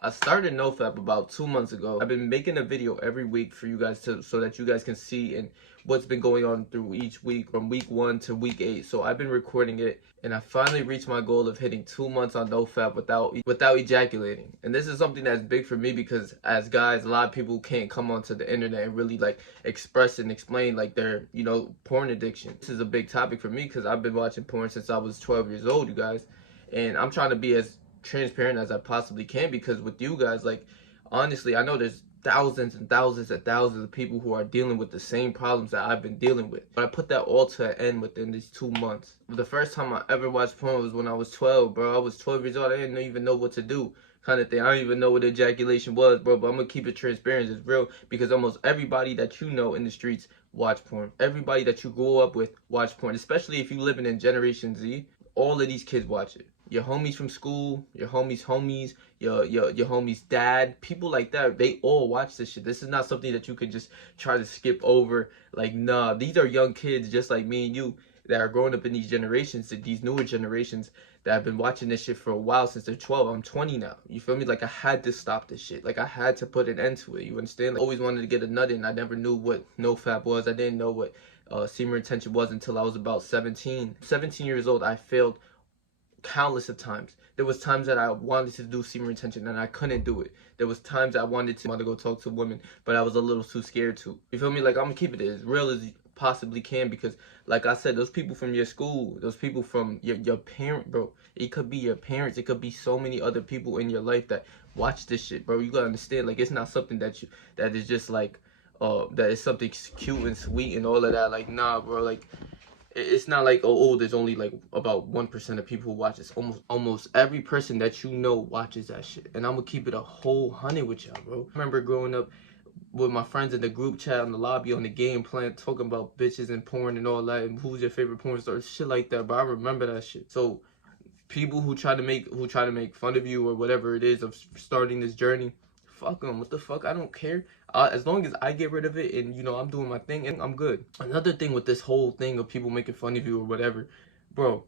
I started NoFap about 2 months ago. I've been making a video every week for you guys so that you guys can see and what's been going on through each week from week 1 to week 8. So I've been recording it, and I finally reached my goal of hitting 2 months on NoFap without ejaculating. And this is something that's big for me because as guys, a lot of people can't come onto the internet and really like express and explain like their porn addiction. This is a big topic for me because I've been watching porn since I was 12 years old, you guys, and I'm trying to be as transparent as I possibly can because with you guys, like, honestly, I know there's thousands and thousands and thousands of people who are dealing with the same problems that I've been dealing with. But I put that all to an end within these 2 months. The first time I ever watched porn was when I was 12, bro. I was 12 years old. I didn't even know what to do, kind of thing. I don't even know what ejaculation was, bro. But I'm gonna keep it transparent. It's real because almost everybody that you know in the streets watch porn. Everybody that you grew up with watch porn, especially if you living in Generation Z. All of these kids watch it. Your homies from school, your homies, your homies' dad, people like that, they all watch this shit. This is not something that you could just try to skip over. Like, nah, these are young kids just like me and you that are growing up in these generations, these newer generations that have been watching this shit for a while since they're 12. I'm 20 now. You feel me? Like, I had to stop this shit. Like, I had to put an end to it. You understand? Like, I always wanted to get a nut in. I never knew what NoFap was. I didn't know what semen retention was until I was about 17. 17 years old, I failed countless of times. There was times that I wanted to do semen retention and I couldn't do it. There was times I wanted to go talk to women, but I was a little too scared to. You feel me? Like, I'm gonna keep it as real as you possibly can because, like I said, those people from your school, those people from your parent, bro. It could be your parents. It could be so many other people in your life that watch this shit, bro. You gotta understand, like, it's not something that is just like that is something cute and sweet and all of that. Like, nah, bro. Like, it's not like, oh, there's only like about 1% of people who watch this. Almost every person that you know watches that shit. And I'm gonna keep it a whole hundred with y'all, bro. I remember growing up with my friends in the group chat in the lobby on the game playing, talking about bitches and porn and all that, and who's your favorite porn star, shit like that. But I remember that shit. So people who try to make fun of you or whatever it is of starting this journey, fuck them. What the fuck? I don't care. As long as I get rid of it and I'm doing my thing, and I'm good. Another thing with this whole thing of people making fun of you or whatever, bro,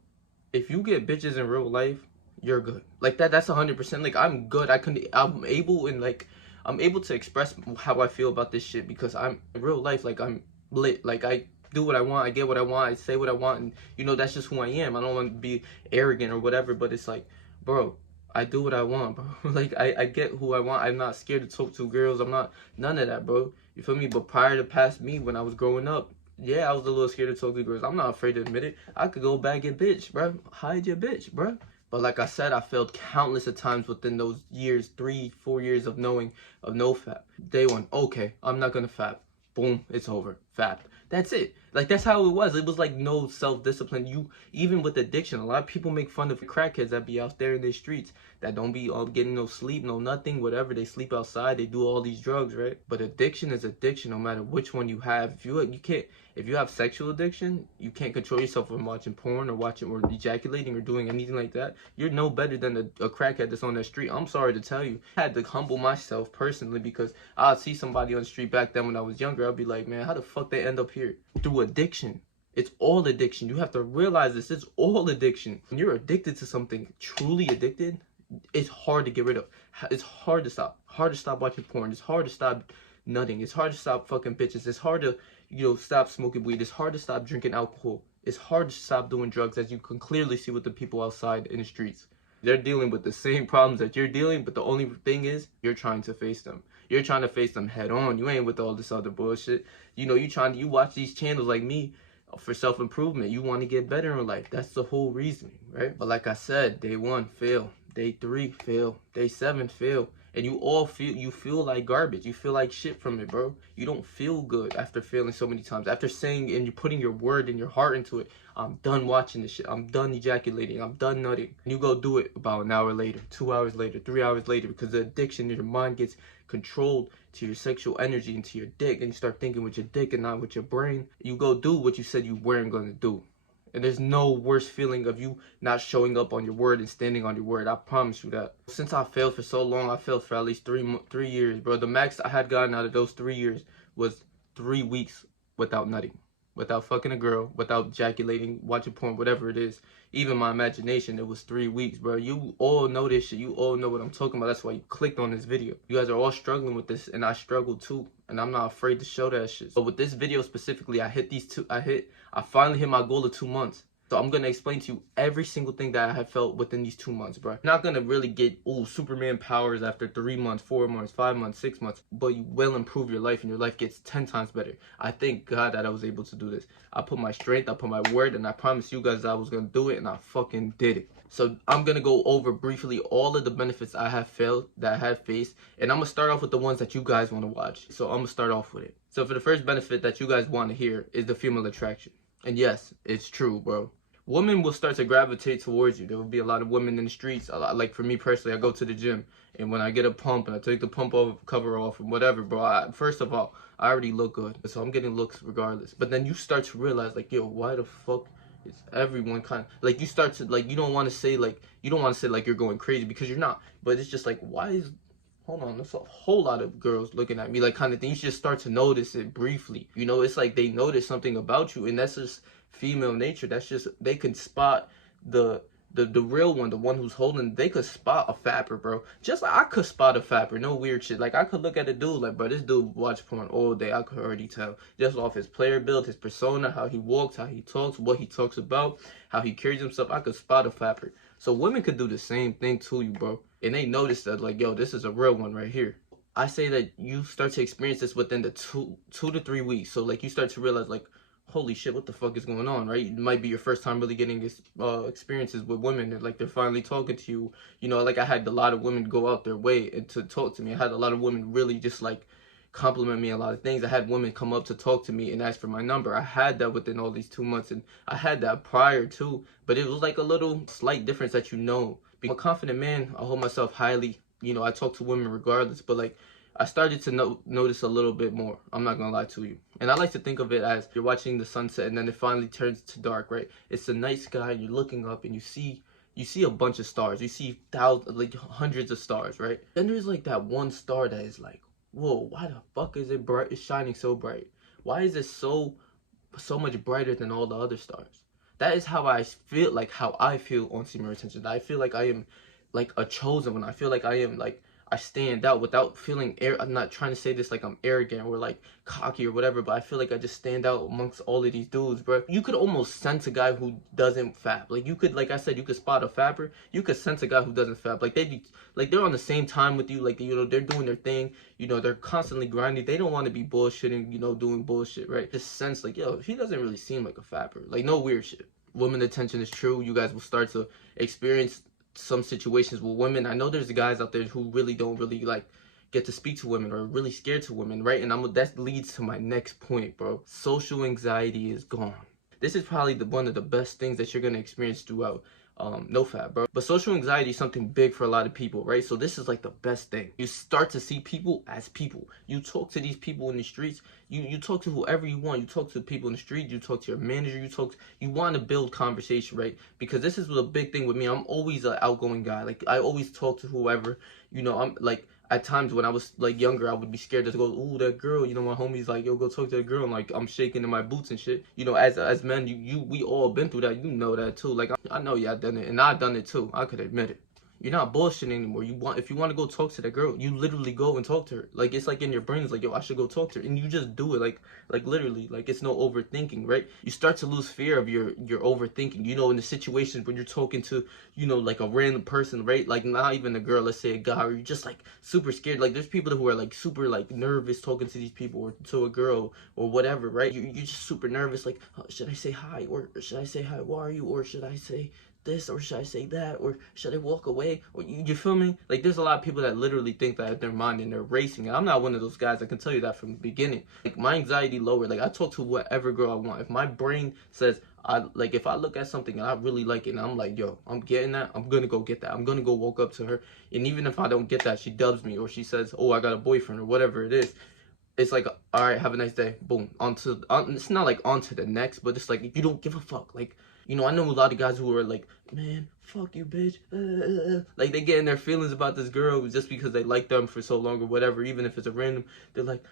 if you get bitches in real life, you're good. Like that's 100%. Like, I'm good. I'm able to express how I feel about this shit because I'm in real life, like, I'm lit. Like, I do what I want, I get what I want, I say what I want, and that's just who I am. I don't want to be arrogant or whatever, but it's like, bro, I do what I want, bro. Like, I get who I want. I'm not scared to talk to girls. I'm not none of that, bro. You feel me? But prior to past me, when I was growing up, yeah, I was a little scared to talk to girls. I'm not afraid to admit it. I could go back and bitch, bro. Hide your bitch, bro. But like I said, I failed countless of times within those years, 3-4 years of knowing of NoFap. Day one, okay, I'm not gonna fap. Boom, it's over. Fap. That's it. Like, that's how it was. It was like no self-discipline. Even with addiction, a lot of people make fun of crackheads that be out there in the streets that don't be getting no sleep, no nothing, whatever. They sleep outside, they do all these drugs, right? But addiction is addiction no matter which one you have. If you have sexual addiction, you can't control yourself from watching porn or ejaculating or doing anything like that. You're no better than a crackhead that's on the street. I'm sorry to tell you. I had to humble myself personally because I'd see somebody on the street back then when I was younger. I'd be like, man, how the fuck they end up here? Through addiction. It's all addiction. You have to realize this. It's all addiction. When you're addicted to something, truly addicted, it's hard to get rid of. It's hard to stop. Hard to stop watching porn. It's hard to stop nutting. It's hard to stop fucking bitches. It's hard to, stop smoking weed. It's hard to stop drinking alcohol. It's hard to stop doing drugs, as you can clearly see with the people outside in the streets. They're dealing with the same problems that you're dealing, but the only thing is, you're trying to face them. You're trying to face them head on. You ain't with all this other bullshit. You watch these channels like me for self-improvement. You want to get better in life. That's the whole reasoning, right? But like I said, day 1, fail. Day 3, fail. Day 7, fail. And you feel like garbage. You feel like shit from it, bro. You don't feel good after failing so many times. After saying and you're putting your word and your heart into it, I'm done watching this shit. I'm done ejaculating. I'm done nutting. And you go do it about an hour later, 2 hours later, 3 hours later, because the addiction in your mind gets controlled to your sexual energy and to your dick, and you start thinking with your dick and not with your brain. You go do what you said you weren't going to do. And there's no worse feeling of you not showing up on your word and standing on your word. I promise you that. Since I failed for so long, I failed for at least 3 years, bro. The max I had gotten out of those 3 years was 3 weeks without nutting. without fucking a girl, without ejaculating, watching porn, whatever it is. Even my imagination, it was 3 weeks, bro. You all know this shit. You all know what I'm talking about. That's why you clicked on this video. You guys are all struggling with this, and I struggle too. And I'm not afraid to show that shit. But with this video specifically, I finally hit my goal of 2 months. So I'm going to explain to you every single thing that I have felt within these 2 months, bro. Not going to really get, Superman powers after 3 months, 4 months, 5 months, 6 months. But you will improve your life, and your life gets 10 times better. I thank God that I was able to do this. I put my strength, I put my word, and I promised you guys that I was going to do it, and I fucking did it. So I'm going to go over briefly all of the benefits I have faced, and I'm going to start off with the ones that you guys want to watch. So I'm going to start off with it. So for the first benefit that you guys want to hear is the female attraction. And yes, it's true, bro. Women will start to gravitate towards you. There will be a lot of women in the streets. Like for me personally, I go to the gym, and when I get a pump and I take the pump cover off and whatever, bro, first of all, I already look good, so I'm getting looks regardless. But then you start to realize, like, yo, why the fuck is everyone kind of, like, you start to, like, you don't want to say like you're going crazy, because you're not. But it's just like, why is, hold on, there's a whole lot of girls looking at me, like, kind of thing. You just start to notice it briefly. You know, it's like they notice something about you, and that's just female nature. That's just, they can spot the real one, the one who's holding. They could spot a fapper, bro. Just like I could spot a fapper, no weird shit. Like, I could look at a dude like, bro, this dude watch porn all day. I could already tell just off his player build, his persona, how he walks, how he talks, what he talks about, how he carries himself. I could spot a fapper. So women could do the same thing to you, bro, and they notice that, like, yo, this is a real one right here. I say that you start to experience this within the two to 3 weeks. So, like, you start to realize, like, holy shit, what the fuck is going on, right? It might be your first time really getting this experiences with women, and like they're finally talking to you. You know, like, I had a lot of women go out their way and to talk to me. I had a lot of women really just like compliment me a lot of things. I had women come up to talk to me and ask for my number. I had that within all these 2 months, and I had that prior too, but it was like a little slight difference that, you know, being a confident man, I hold myself highly. You know, I talk to women regardless, but like, I started to notice a little bit more. I'm not gonna lie to you. And I like to think of it as you're watching the sunset, and then it finally turns to dark, right? It's a night sky, and you're looking up, and you see a bunch of stars. You see thousands, like hundreds of stars, right? Then there's like that one star that is like, whoa, why the fuck is it bright? It's shining so bright. Why is it so much brighter than all the other stars? That is how I feel, like how I feel on Seymour Attention. I feel like I am like a chosen one. I feel like I am like, I stand out without feeling I'm not trying to say this like I'm arrogant or like cocky or whatever, but I feel like I just stand out amongst all of these dudes, bro. You could almost sense a guy who doesn't fap. Like, you could, like I said, you could spot a fapper. You could sense a guy who doesn't fap. Like, they're on the same time with you. Like, you know, they're doing their thing. You know, they're constantly grinding. They don't want to be bullshitting, you know, doing bullshit, right? Just sense like, yo, he doesn't really seem like a fapper. Like, no weird shit. Women attention is true. You guys will start to experience some situations with women. I know there's guys out there who really don't really like get to speak to women, or really scared to women, right? And that leads to my next point, bro. Social anxiety is gone. This is probably one of the best things that you're gonna experience throughout NoFap, bro. But social anxiety is something big for a lot of people, right? So this is like the best thing. You start to see people as people. You talk to these people in the streets. You talk to whoever you want. You talk to people in the street. You talk to your manager. You want to build conversation, right? Because this is the big thing with me. I'm always an outgoing guy. Like, I always talk to whoever. You know, I'm like, at times when I was like younger, I would be scared to go, ooh, that girl, you know, my homie's like, yo, go talk to that girl, and like, I'm shaking in my boots and shit. You know, as men, we all been through that. You know that too. Like, I know y'all done it, and I done it too. I could admit it. You're not bullshitting anymore. If you want to go talk to that girl, you literally go and talk to her. Like, it's like in your brain, it's like, yo, I should go talk to her, and you just do it. Like literally, like, it's no overthinking, right? You start to lose fear of your overthinking. You know, in the situations when you're talking to, you know, like a random person, right? Like, not even a girl, let's say a guy, or you're just like super scared. Like, there's people who are like super like nervous talking to these people, or to a girl or whatever, right? You're just super nervous. Like, oh, should I say hi, or should I say hi? Who are you? Or should I say this, or should I say that, or should I walk away? Or you feel me? Like, there's a lot of people that literally think that their mind and they're racing, and I'm not one of those guys. I can tell you that from the beginning. Like, my anxiety lowered. Like, I talk to whatever girl I want. If my brain says, if I look at something and I really like it, and I'm like, yo, I'm getting that, I'm gonna go get that. I'm gonna go walk up to her, and even if I don't get that, she dubs me, or she says, oh, I got a boyfriend, or whatever it is. It's like, all right, have a nice day. Boom. It's not like on to the next, but it's like, you don't give a fuck. Like, You know, I know a lot of guys who are like, man, fuck you, bitch. Like, they get in their feelings about this girl just because they like them for so long or whatever, even if it's a random, they're like,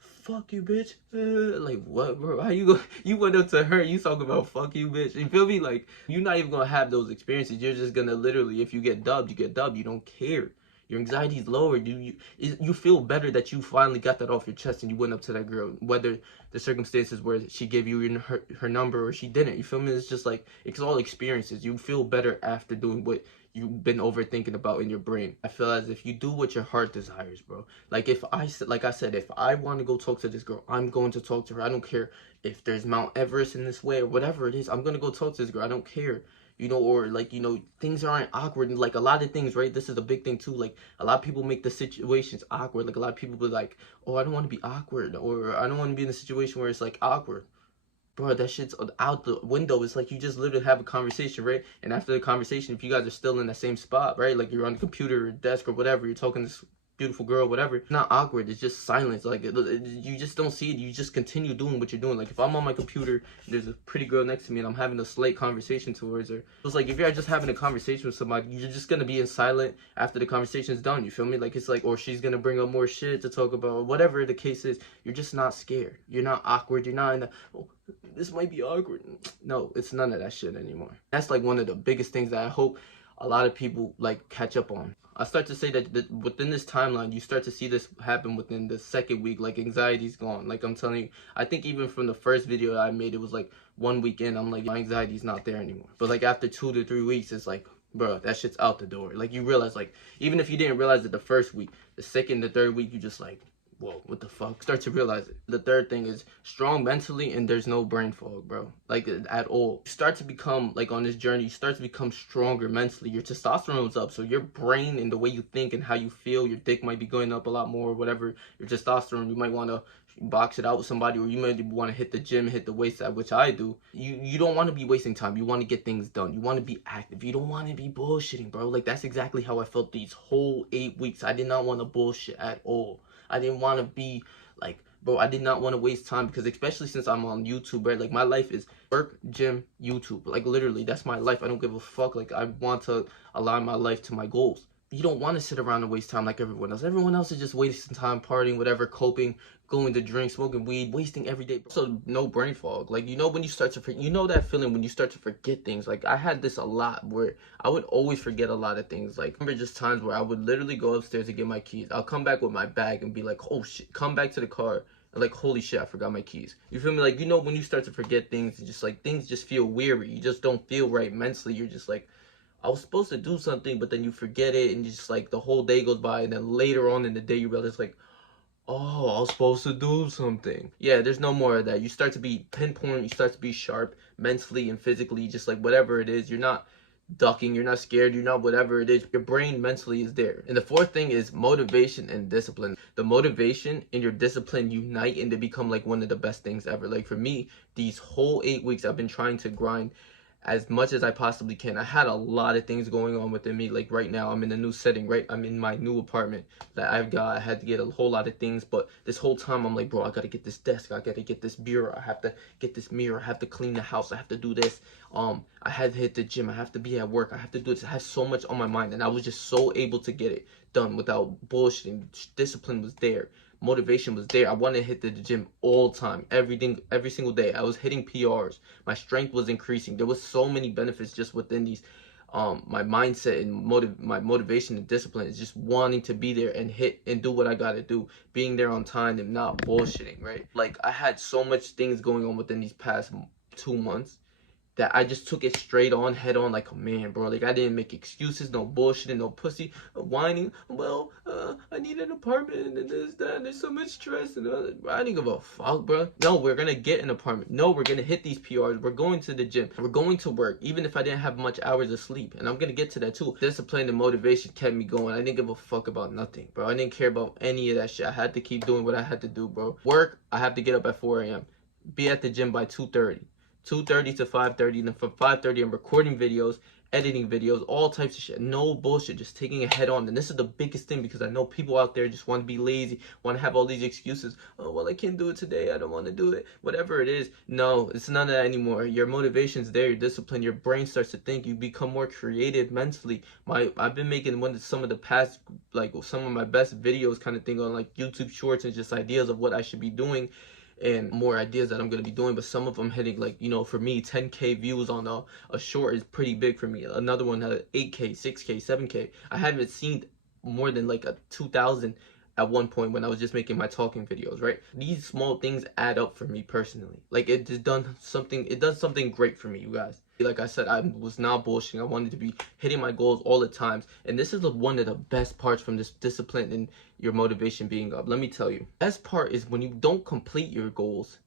fuck you, bitch. Like, what, bro? How you go? You went up to her, you talk about fuck you, bitch. You feel me? Like, you're not even gonna have those experiences. You're just gonna literally, if you get dubbed, you get dubbed. You don't care. Your anxiety's lowered. You feel better that you finally got that off your chest and you went up to that girl, whether the circumstances where she gave you her number or she didn't. You feel me? It's just like, it's all experiences. You feel better after doing what you've been overthinking about in your brain. I feel as if you do what your heart desires, bro. Like, like I said, if I want to go talk to this girl, I'm going to talk to her. I don't care if there's Mount Everest in this way or whatever it is. I'm gonna go talk to this girl. I don't care. You know, or like, you know, things aren't awkward. And like, a lot of things, right? This is a big thing too. Like, a lot of people make the situations awkward. Like, a lot of people be like, oh, I don't want to be awkward, or I don't want to be in a situation where it's like awkward. Bro, that shit's out the window. It's like, you just literally have a conversation, right? And after the conversation, if you guys are still in the same spot, right? Like, you're on the computer or desk or whatever, you're talking to this beautiful girl, whatever. It's not awkward. It's just silence. Like, you just don't see it. You just continue doing what you're doing. Like, if I'm on my computer, there's a pretty girl next to me, and I'm having a slight conversation towards her. It's like, if you're just having a conversation with somebody, you're just gonna be in silent after the conversation's done. You feel me? Like, it's like, or she's gonna bring up more shit to talk about, whatever the case is. You're just not scared. You're not awkward. You're not in the, oh, this might be awkward. No, it's none of that shit anymore. That's like one of the biggest things that I hope a lot of people like catch up on. I start to say that within this timeline, you start to see this happen within the second week. Like, anxiety's gone. Like, I'm telling you, I think even from the first video I made, it was like 1 week in, I'm like, my anxiety's not there anymore. But like, after 2 to 3 weeks, it's like, bro, that shit's out the door. Like, you realize, like, even if you didn't realize it the first week, the second, the third week, you just like, whoa, what the fuck? Start to realize it. The third thing is strong mentally, and there's no brain fog, bro. Like, at all. You start to become, like, on this journey, you start to become stronger mentally. Your testosterone's up, so your brain and the way you think and how you feel, your dick might be going up a lot more, or whatever. Your testosterone, you might want to box it out with somebody, or you might want to hit the gym, hit the weights, which I do. You don't want to be wasting time. You want to get things done. You want to be active. You don't want to be bullshitting, bro. Like, that's exactly how I felt these whole 8 weeks. I did not want to bullshit at all. I didn't want to be like, bro, I did not want to waste time, because especially since I'm on YouTube, right? Like, my life is work, gym, YouTube. Like, literally, that's my life. I don't give a fuck. Like, I want to align my life to my goals. You don't want to sit around and waste time like everyone else. Everyone else is just wasting time, partying, whatever, coping, going to drink, smoking weed, wasting every day. So no brain fog. Like, you know, when you start to, you know that feeling when you start to forget things. Like, I had this a lot where I would always forget a lot of things. Like, I remember just times where I would literally go upstairs to get my keys. I'll come back with my bag and be like, oh shit, come back to the car. And like, holy shit, I forgot my keys. You feel me? Like, you know, when you start to forget things, it's just like, things just feel weary. You just don't feel right mentally. You're just like, I was supposed to do something, but then you forget it, and just like the whole day goes by, and then later on in the day you realize, like, oh, I was supposed to do something. Yeah, there's no more of that. You start to be pinpoint, you start to be sharp mentally and physically, just like whatever it is. You're not ducking, you're not scared, you're not whatever it is. Your brain mentally is there. And the fourth thing is motivation and discipline. The motivation and your discipline unite, and they become like one of the best things ever. Like, for me, these whole 8 weeks I've been trying to grind as much as I possibly can. I had a lot of things going on within me. Like, right now I'm in a new setting, right? I'm in my new apartment that I've got. I had to get a whole lot of things, but this whole time I'm like, bro, I gotta get this desk, I gotta get this bureau, I have to get this mirror, I have to clean the house, I have to do this. I had to hit the gym, I have to be at work, I have to do this. I had so much on my mind, and I was just so able to get it done without bullshitting. Discipline was there, motivation was there. I wanted to hit the gym all the time, every single day. I was hitting PRs. My strength was increasing. There was so many benefits just within these. My mindset and my motivation and discipline is just wanting to be there and hit and do what I gotta do, being there on time and not bullshitting, right? Like, I had so much things going on within these past 2 months that I just took it straight on, head on, like a man, bro. Like, I didn't make excuses, no bullshit, no pussy, whining. Well, I need an apartment, and this, that, and there's so much stress, and I didn't give a fuck, bro. No, we're gonna get an apartment. No, we're gonna hit these PRs. We're going to the gym. We're going to work, even if I didn't have much hours of sleep. And I'm gonna get to that too. Discipline and motivation kept me going. I didn't give a fuck about nothing, bro. I didn't care about any of that shit. I had to keep doing what I had to do, bro. Work, I have to get up at 4 a.m. Be at the gym by 2:30. 2:30 to 5:30, and then from 5:30 I'm recording videos, editing videos, all types of shit. No bullshit, just taking it head on. And this is the biggest thing, because I know people out there just want to be lazy, want to have all these excuses. Oh, well, I can't do it today, I don't want to do it, whatever it is. No, it's none of that anymore. Your motivation's there, your discipline, your brain starts to think, you become more creative mentally. I've been making some of the past, like some of my best videos kind of thing on like YouTube shorts, and just ideas of what I should be doing, and more ideas that I'm going to be doing. But some of them hitting, like, you know, for me, 10K views on a short is pretty big for me. Another one had 8K, 6K, 7K. I haven't seen more than like a 2,000 at one point when I was just making my talking videos, right? These small things add up for me personally. Like, it just done something, it does something great for me, you guys. Like I said, I was not bullshitting. I wanted to be hitting my goals all the times. And this is one of the best parts from this discipline and your motivation being up. Let me tell you. Best part is when you don't complete your goals,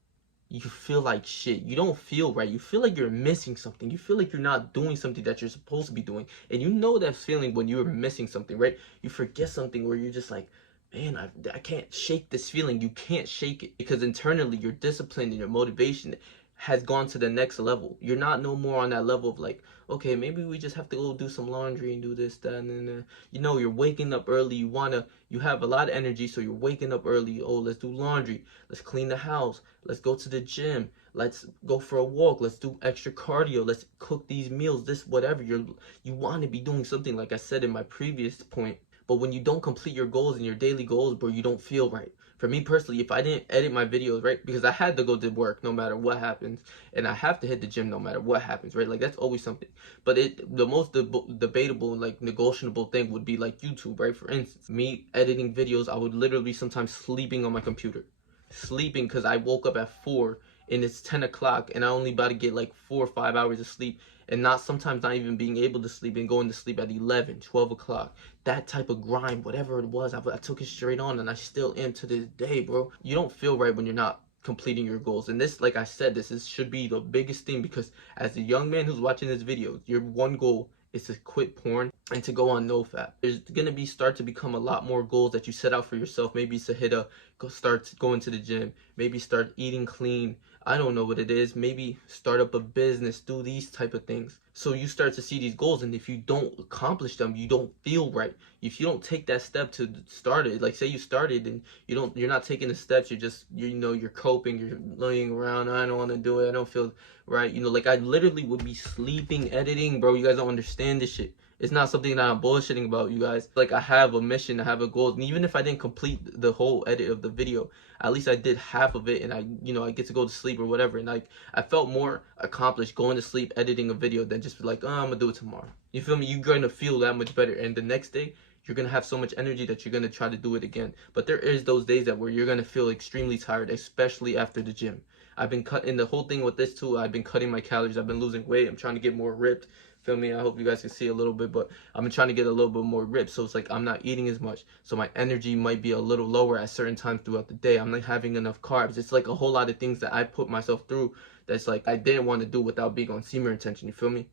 you feel like shit. You don't feel right. You feel like you're missing something. You feel like you're not doing something that you're supposed to be doing. And you know that feeling when you're missing something, right? You forget something where you're just like, man, I can't shake this feeling. You can't shake it, because internally your discipline and your motivation has gone to the next level. You're not no more on that level of like, okay, maybe we just have to go do some laundry and do this, that, and you know, you're waking up early. You have a lot of energy, so you're waking up early. Oh, let's do laundry. Let's clean the house. Let's go to the gym. Let's go for a walk. Let's do extra cardio. Let's cook these meals. This, whatever. You want to be doing something, like I said in my previous point. But when you don't complete your goals and your daily goals, bro, you don't feel right. For me personally, if I didn't edit my videos, right, because I had to go to work no matter what happens, and I have to hit the gym no matter what happens, right? Like, that's always something. But the most debatable and like negotiable thing would be like YouTube, right? For instance, me editing videos, I would literally sometimes sleeping on my computer, sleeping because I woke up at 4 and it's 10 o'clock and I only about to get like 4 or 5 hours of sleep, and not sometimes not even being able to sleep and going to sleep at 11, 12 o'clock. That type of grind, whatever it was, I took it straight on, and I still am to this day, bro. You don't feel right when you're not completing your goals. And this, like I said, should be the biggest thing, because as a young man who's watching this video, your one goal is to quit porn and to go on NoFap. There's gonna start to become a lot more goals that you set out for yourself. Maybe it's to start going to the gym, maybe start eating clean. I don't know what it is. Maybe start up a business, do these type of things. So you start to see these goals, and if you don't accomplish them, you don't feel right. If you don't take that step to start it, like say you started and you're not taking the steps, you're coping, you're laying around, I don't want to do it, I don't feel right. Like I literally would be sleeping editing, bro. You guys don't understand this shit. It's not something that I'm bullshitting about, you guys. Like, I have a mission, I have a goal, and even if I didn't complete the whole edit of the video, at least I did half of it, and I get to go to sleep or whatever, and like I felt more accomplished going to sleep editing a video than just like, oh, I'm gonna do it tomorrow. You feel me? You're gonna feel that much better, and the next day you're gonna have so much energy that you're gonna try to do it again. But there is those days where you're gonna feel extremely tired, especially after the gym. I've been cutting the whole thing with this too. I've been cutting my calories. I've been losing weight. I'm trying to get more ripped. Feel me? I hope you guys can see a little bit, but I've been trying to get a little bit more ripped. So it's like I'm not eating as much. So my energy might be a little lower at certain times throughout the day. I'm not having enough carbs. It's like a whole lot of things that I put myself through that's like I didn't want to do without being on semen retention. You feel me?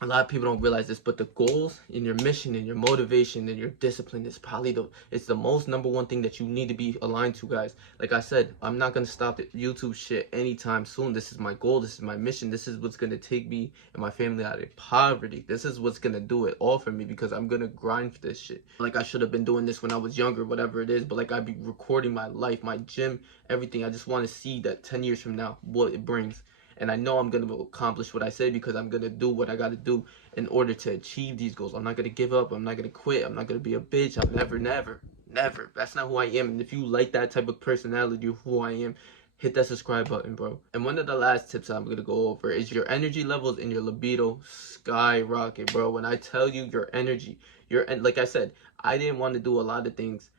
A lot of people don't realize this, but the goals and your mission and your motivation and your discipline is probably it's the most number one thing that you need to be aligned to, guys. Like I said, I'm not gonna stop the YouTube shit anytime soon. This is my goal. This is my mission. This is what's gonna take me and my family out of poverty. This is what's gonna do it all for me, because I'm gonna grind for this shit. Like, I should have been doing this when I was younger, whatever it is, but like, I'd be recording my life, my gym, everything. I just want to see that 10 years from now what it brings. And I know I'm going to accomplish what I say, because I'm going to do what I got to do in order to achieve these goals. I'm not going to give up. I'm not going to quit. I'm not going to be a bitch. I'm never. That's not who I am. And if you like that type of personality of who I am, hit that subscribe button, bro. And one of the last tips I'm going to go over is your energy levels and your libido skyrocket, bro. When I tell you your energy, like I said, I didn't want to do a lot of things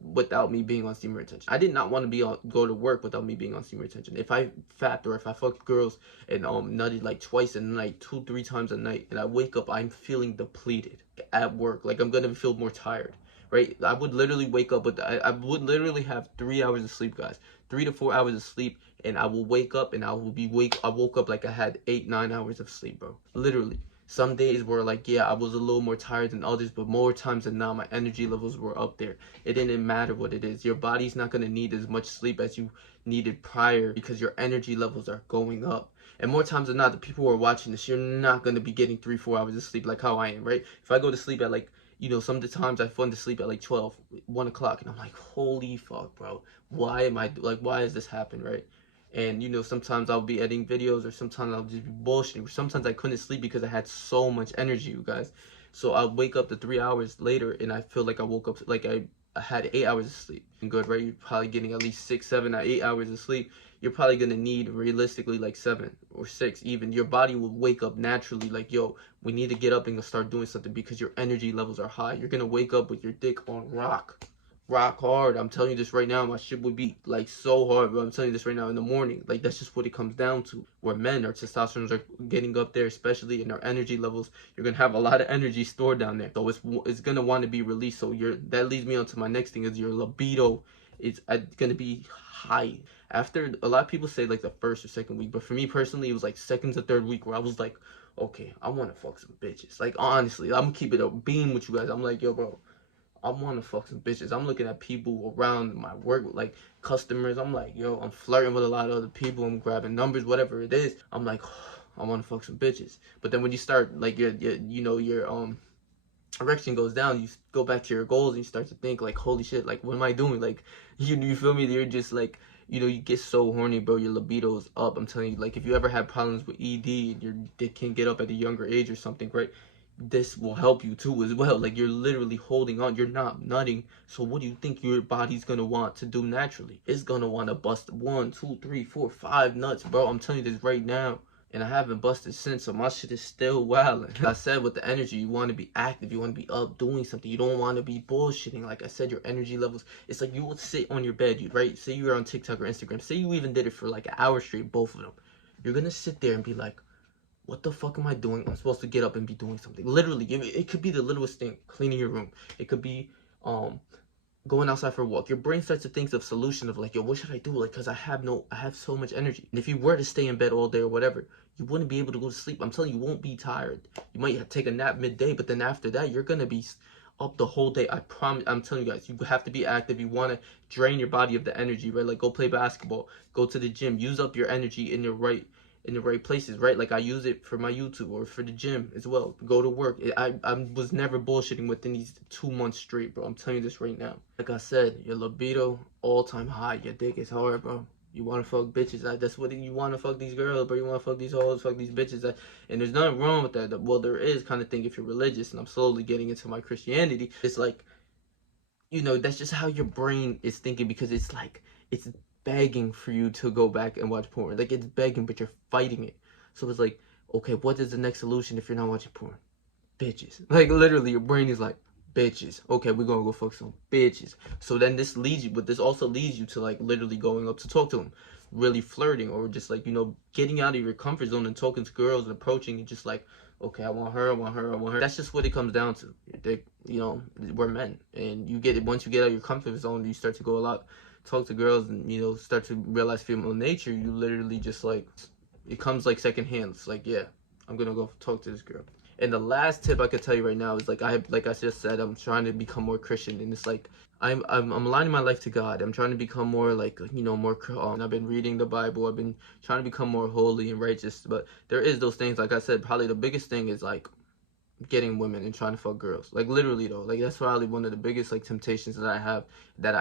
without me being on semen retention. I did not want to go to work without me being on semen retention. If I fapped or if I fucked girls and nutted like twice a night, 2-3 times a night, and I wake up, I'm feeling depleted at work. Like, I'm gonna feel more tired, right? I would literally wake up with I would literally have 3 hours of sleep, guys, 3 to 4 hours of sleep, and I will wake up and I woke up like I had 8-9 hours of sleep, bro. Literally. Some days were like, yeah, I was a little more tired than others, but more times than not, my energy levels were up there. It didn't matter what it is. Your body's not going to need as much sleep as you needed prior, because your energy levels are going up. And more times than not, the people who are watching this, you're not going to be getting 3-4 hours of sleep like how I am, right? If I go to sleep at like, you know, some of the times I fall to sleep at like 12, 1 o'clock, and I'm like, holy fuck, bro. Why am I, like, why is this happening, right? And, you know, sometimes I'll be editing videos, or sometimes I'll just be bullshitting. Sometimes I couldn't sleep because I had so much energy, you guys. So I'll wake up to 3 hours later, and I feel like I woke up, like I had 8 hours of sleep. Good, right? You're probably getting at least 6, 7, or 8 hours of sleep. You're probably gonna need realistically like 7 or 6 even. Your body will wake up naturally, like, yo, we need to get up and start doing something because your energy levels are high. You're gonna wake up with your dick on rock hard. I'm telling you this right now. My shit would be like so hard, but I'm telling you this right now in the morning. Like, that's just what it comes down to. Where men, our testosterone are getting up there, especially in our energy levels. You're gonna have a lot of energy stored down there, so it's gonna want to be released. So that leads me on to my next thing, is your libido is gonna be high. After, a lot of people say like the first or second week, but for me personally, it was like second to third week where I was like, okay, I want to fuck some bitches. Like, honestly, I'm gonna keep it a beam with you guys. I'm like, yo, bro, I want to fuck some bitches. I'm looking at people around my work, like customers. I'm like, yo, I'm flirting with a lot of other people. I'm grabbing numbers, whatever it is. I'm like, I want to fuck some bitches. But then when you start, like, your erection goes down, you go back to your goals and you start to think like, holy shit, like, what am I doing? Like, you feel me? You're just like, you know, you get so horny, bro. Your libido is up. I'm telling you, like, if you ever had problems with ED and your dick can't get up at a younger age or something, right? This will help you too as well. Like, you're literally holding on, you're not nutting. So what do you think your body's gonna want to do naturally? It's gonna want to bust 1, 2, 3, 4, 5 nuts, bro. I'm telling you this right now. And I haven't busted since, so my shit is still wilding. Like I said, with the energy, you want to be active, you want to be up doing something. You don't want to be bullshitting. Like I said, your energy levels, it's like you would sit on your bed, right? Say you were on TikTok or Instagram. Say you even did it for like an hour straight, both of them. You're gonna sit there and be like, what the fuck am I doing? I'm supposed to get up and be doing something. Literally, it could be the littlest thing, cleaning your room. It could be going outside for a walk. Your brain starts to think of solution of like, yo, what should I do? Like, because I have so much energy. And if you were to stay in bed all day or whatever, you wouldn't be able to go to sleep. I'm telling you, you won't be tired. You might take a nap midday, but then after that, you're gonna be up the whole day. I promise. I'm telling you guys, you have to be active. You want to drain your body of the energy, right? Like, go play basketball, go to the gym, use up your energy in the right places, right? Like, I use it for my YouTube or for the gym as well. Go to work. I was never bullshitting within these 2 months straight, bro. I'm telling you this right now. Like I said, your libido all-time high. Your dick is hard, bro. You want to fuck bitches. That's what you want to fuck these girls, bro. You want to fuck these hoes, fuck these bitches. And there's nothing wrong with that. Well, there is kind of thing if you're religious, and I'm slowly getting into my Christianity. It's like, you know, that's just how your brain is thinking, because it's like, it's begging for you to go back and watch porn. Like, it's begging, but you're fighting it. So it's like, okay, what is the next solution if you're not watching porn? Bitches. Like, literally, your brain is like, bitches. Okay, we're gonna go fuck some bitches. So then this leads you, but this also leads you to like literally going up to talk to them, really flirting, or just like, you know, getting out of your comfort zone and talking to girls and approaching and just like, okay, I want her, I want her, I want her. That's just what it comes down to. You know, we're men, and you get it once you get out of your comfort zone. You start to go a lot, talk to girls, and, you know, start to realize female nature. You literally just like, it comes like secondhand. It's like, yeah, I'm gonna go talk to this girl. And the last tip I could tell you right now is like, like I just said, I'm trying to become more Christian, and it's like I'm aligning my life to God. I'm trying to become more like, you know, more. I've been reading the Bible. I've been trying to become more holy and righteous. But there is those things. Like I said, probably the biggest thing is like getting women and trying to fuck girls. Like, literally though, like, that's probably one of the biggest like temptations that I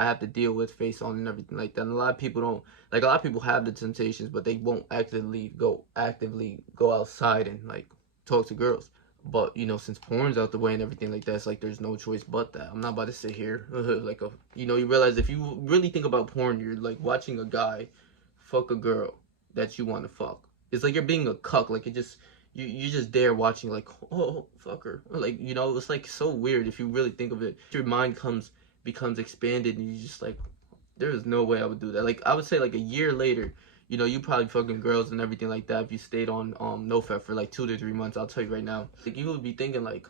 have to deal with, face on, and everything like that. And a lot of people don't, like, a lot of people have the temptations, but they won't actively go outside and like talk to girls. But, you know, since porn's out the way and everything like that, it's like there's no choice but that. I'm not about to sit here like a, you know, you realize if you really think about porn, you're like watching a guy fuck a girl that you want to fuck. It's like you're being a cuck. Like, it just, you're just there watching like, oh, fuck her. Like, you know, it's like so weird if you really think of it. Your mind becomes expanded, and you just like, there is no way I would do that. Like, I would say like a year later, you know, you probably fucking girls and everything like that if you stayed on NoFap for like 2 to 3 months. I'll tell you right now, like, you would be thinking like,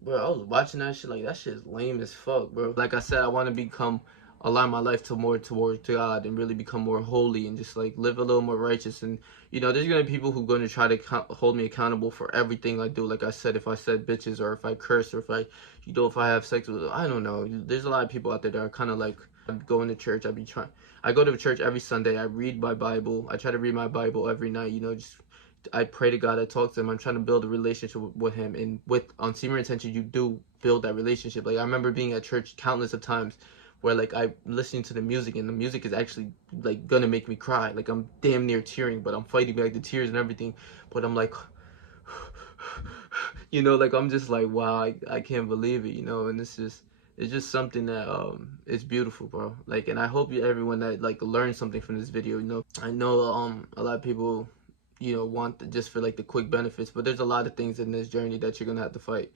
bro, I was watching that shit, like, that shit is lame as fuck, bro. Like I said, I want to align my life to more towards God, and really become more holy, and just like live a little more righteous. And, you know, there's gonna be people who are gonna try to hold me accountable for everything I do. Like I said, if I said bitches, or if I curse, or if I, you know, if I have sex with, I don't know. There's a lot of people out there that are kind of like, I'm going to church. I go to church every Sunday. I read my Bible. I try to read my Bible every night. You know, just I pray to God, I talk to him, I'm trying to build a relationship with him, and with on Senior Intention, you do build that relationship. Like, I remember being at church countless of times where, like, I listening to the music, and the music is actually, like, gonna make me cry. Like, I'm damn near tearing, but I'm fighting back the tears and everything, but I'm like, you know, like, I'm just like, wow, I can't believe it, you know. And it's just something that it's beautiful, bro. Like, and I hope everyone that like learned something from this video, you know. I know a lot of people, you know, want just for like the quick benefits, but there's a lot of things in this journey that you're gonna have to fight.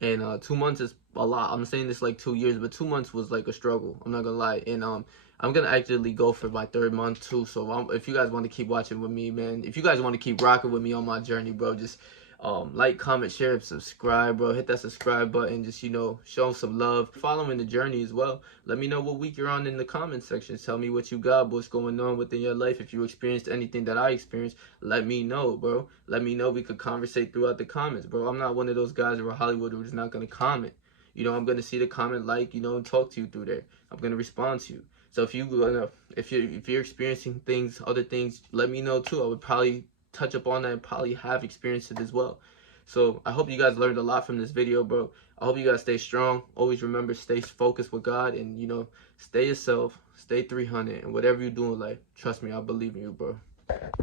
And 2 months is a lot. I'm saying this like 2 years, but 2 months was like a struggle, I'm not gonna lie. And I'm gonna actually go for my 3rd month too. So if you guys want to keep watching with me, man, if you guys want to keep rocking with me on my journey, bro, just like, comment, share, subscribe, bro. Hit that subscribe button. Just, you know, show some love. Following the journey as well. Let me know what week you're on in the comment section. Tell me what you got, what's going on within your life. If you experienced anything that I experienced, let me know, bro. Let me know. We could conversate throughout the comments, bro. I'm not one of those guys around Hollywood who's not gonna comment. You know, I'm gonna see the comment, like, you know, and talk to you through there. I'm gonna respond to you. So if you're experiencing things, other things, let me know too. I would probably touch up on that and probably have experienced it as well. So I hope you guys learned a lot from this video, bro. I hope you guys stay strong. Always remember, stay focused with God, and, you know, stay yourself, stay 300, and whatever you do in life, trust me, I believe in you, bro.